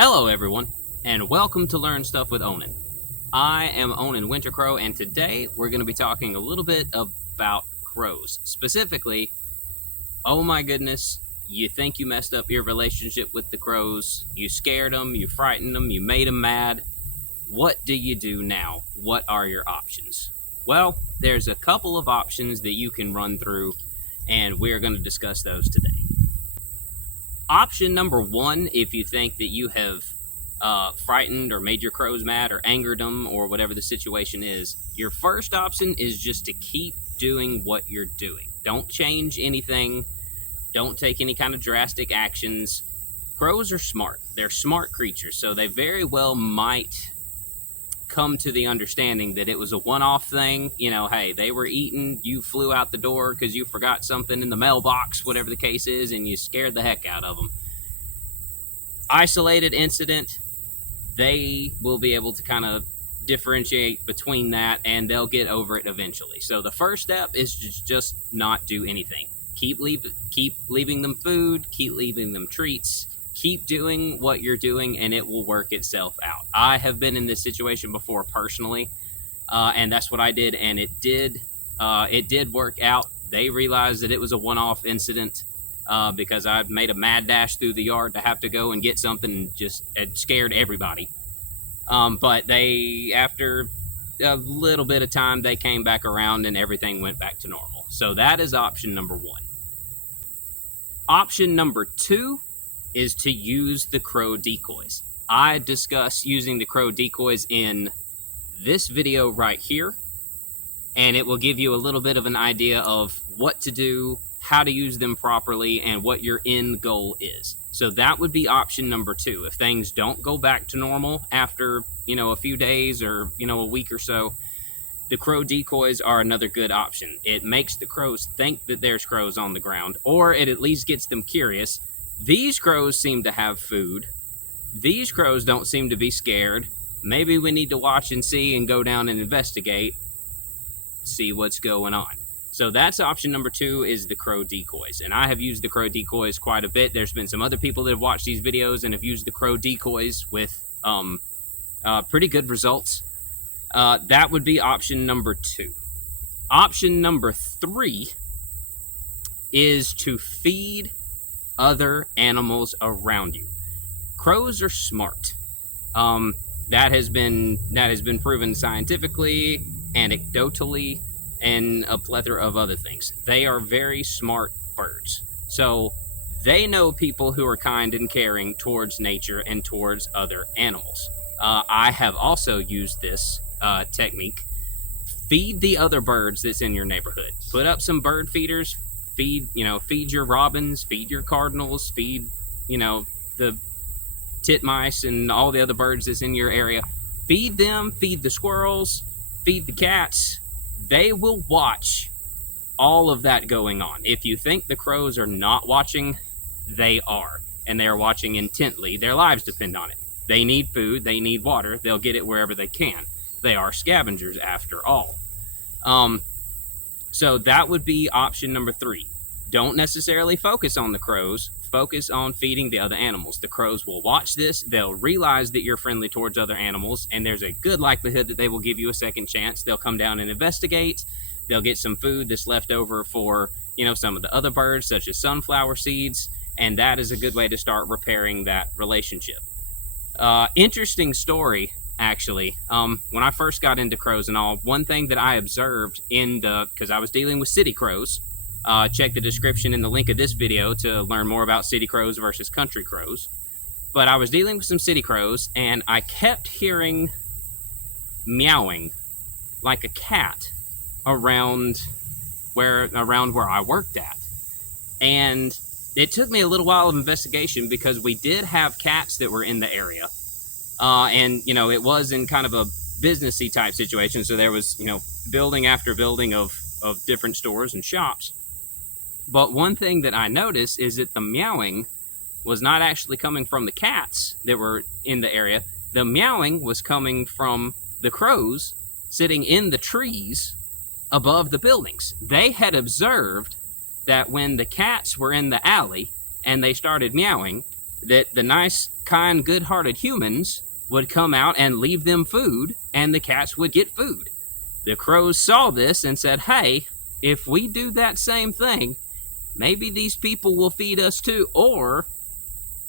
Hello everyone, and welcome to Learn Stuff with Onen. I am Onen Wintercrow, and today we're going to be talking a little bit about crows. Specifically, oh my goodness, you think you messed up your relationship with the crows, you scared them, you frightened them, you made them mad. What do you do now? What are your options? Well, there's a couple of options that you can run through, and we're going to discuss those today. Option number one, if you think that you have frightened or made your crows mad or angered them or whatever the situation is, your first option is just to keep doing what you're doing. Don't change anything. Don't take any kind of drastic actions. Crows are smart. They're smart creatures, so they very well might come to the understanding that it was a one-off thing. You know, hey, they were eating, you flew out the door because you forgot something in the mailbox, whatever the case is, and you scared the heck out of them. Isolated incident, they will be able to kind of differentiate between that, and they'll get over it eventually. So the first step is just not do anything. Keep leaving them food, keep leaving them treats, keep doing what you're doing, and it will work itself out. I have been in this situation before personally, and that's what I did, and it did work out. They realized that it was a one-off incident because I made a mad dash through the yard to have to go and get something, and just it scared everybody. But they, after a little bit of time, they came back around and everything went back to normal. So that is option number one. Option number two is to use the crow decoys. I discuss using the crow decoys in this video right here, and it will give you a little bit of an idea of what to do, how to use them properly, and what your end goal is. So that would be option number two. If things don't go back to normal after, a few days or, a week or so, the crow decoys are another good option. It makes the crows think that there's crows on the ground, or it at least gets them curious. These crows seem to have food. These crows don't seem to be scared. Maybe we need to watch and see and go down and investigate, see what's going on. So that's option number two, is the crow decoys. And I have used the crow decoys quite a bit. There's been some other people that have watched these videos and have used the crow decoys with pretty good results. That would be option number two. Option number three is to feed other animals around you. Crows are smart. That has been proven scientifically, anecdotally, and a plethora of other things. They are very smart birds. So they know people who are kind and caring towards nature and towards other animals. I have also used this technique. Feed the other birds that's in your neighborhood. Put up some bird feeders. Feed your robins, feed your cardinals, feed, the titmice and all the other birds that's in your area. Feed them, feed the squirrels, feed the cats. They will watch all of that going on. If you think the crows are not watching, they are. And they are watching intently. Their lives depend on it. They need food, they need water, they'll get it wherever they can. They are scavengers after all. So that would be option number three. Don't necessarily focus on the crows. Focus on feeding the other animals. The crows will watch this. They'll realize that you're friendly towards other animals, and there's a good likelihood that they will give you a second chance. They'll come down and investigate. They'll get some food that's left over for, some of the other birds, such as sunflower seeds, and that is a good way to start repairing that relationship. Interesting story. Actually, when I first got into crows and all, one thing that I observed because I was dealing with city crows, check the description in the link of this video to learn more about city crows versus country crows. But I was dealing with some city crows, and I kept hearing meowing like a cat around where I worked at. And it took me a little while of investigation because we did have cats that were in the area. And, it was in kind of a businessy type situation. So there was, building after building of different stores and shops. But one thing that I noticed is that the meowing was not actually coming from the cats that were in the area. The meowing was coming from the crows sitting in the trees above the buildings. They had observed that when the cats were in the alley and they started meowing, that the nice, kind, good-hearted humans would come out and leave them food, and the cats would get food. The crows saw this and said, hey, if we do that same thing, maybe these people will feed us too, or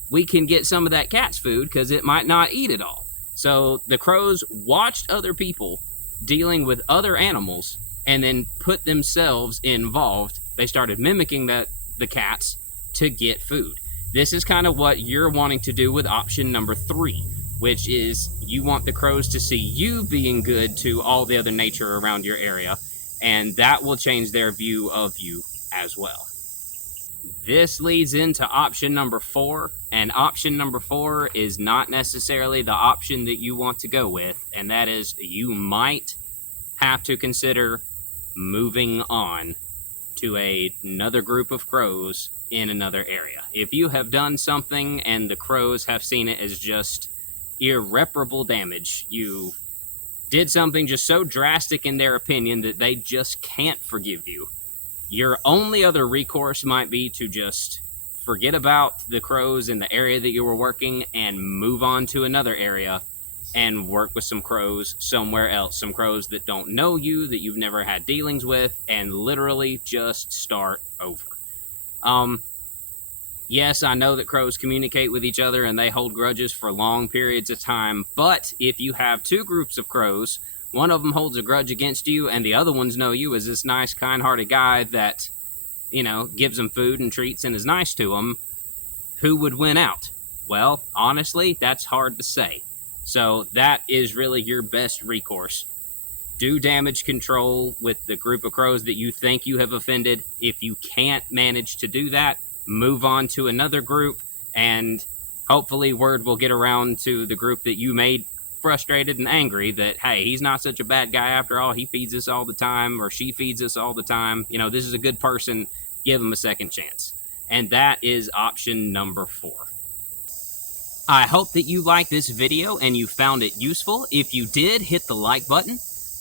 we can get some of that cat's food because it might not eat it all. So the crows watched other people dealing with other animals and then put themselves involved. They started mimicking the cats to get food. This is kind of what you're wanting to do with option number 3, which is you want the crows to see you being good to all the other nature around your area, and that will change their view of you as well. This leads into option number 4, and option number 4 is not necessarily the option that you want to go with, and that is you might have to consider moving on to another group of crows in another area. If you have done something and the crows have seen it as just irreparable damage, you did something just so drastic in their opinion that they just can't forgive you, your only other recourse might be to just forget about the crows in the area that you were working and move on to another area and work with some crows somewhere else. Some crows that don't know you, that you've never had dealings with, and literally just start over. Yes, I know that crows communicate with each other and they hold grudges for long periods of time, but if you have 2 groups of crows, one of them holds a grudge against you and the other ones know you as this nice, kind-hearted guy that, you know, gives them food and treats and is nice to them, who would win out? Well, honestly, that's hard to say. So that is really your best recourse. Do damage control with the group of crows that you think you have offended. If you can't manage to do that, move on to another group, and hopefully word will get around to the group that you made frustrated and angry that, hey, he's not such a bad guy after all. He feeds us all the time, or she feeds us all the time. You know, this is a good person. Give him a second chance. And that is option number 4. I hope that you liked this video and you found it useful. If you did, hit the like button.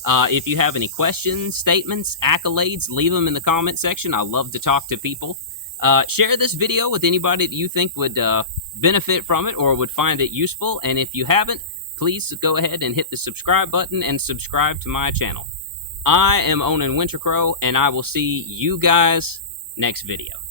If you have any questions, statements, accolades, leave them in the comment section. I love to talk to people. Share this video with anybody that you think would benefit from it or would find it useful. And if you haven't, please go ahead and hit the subscribe button and subscribe to my channel. I am Onen Wintercrow, and I will see you guys next video.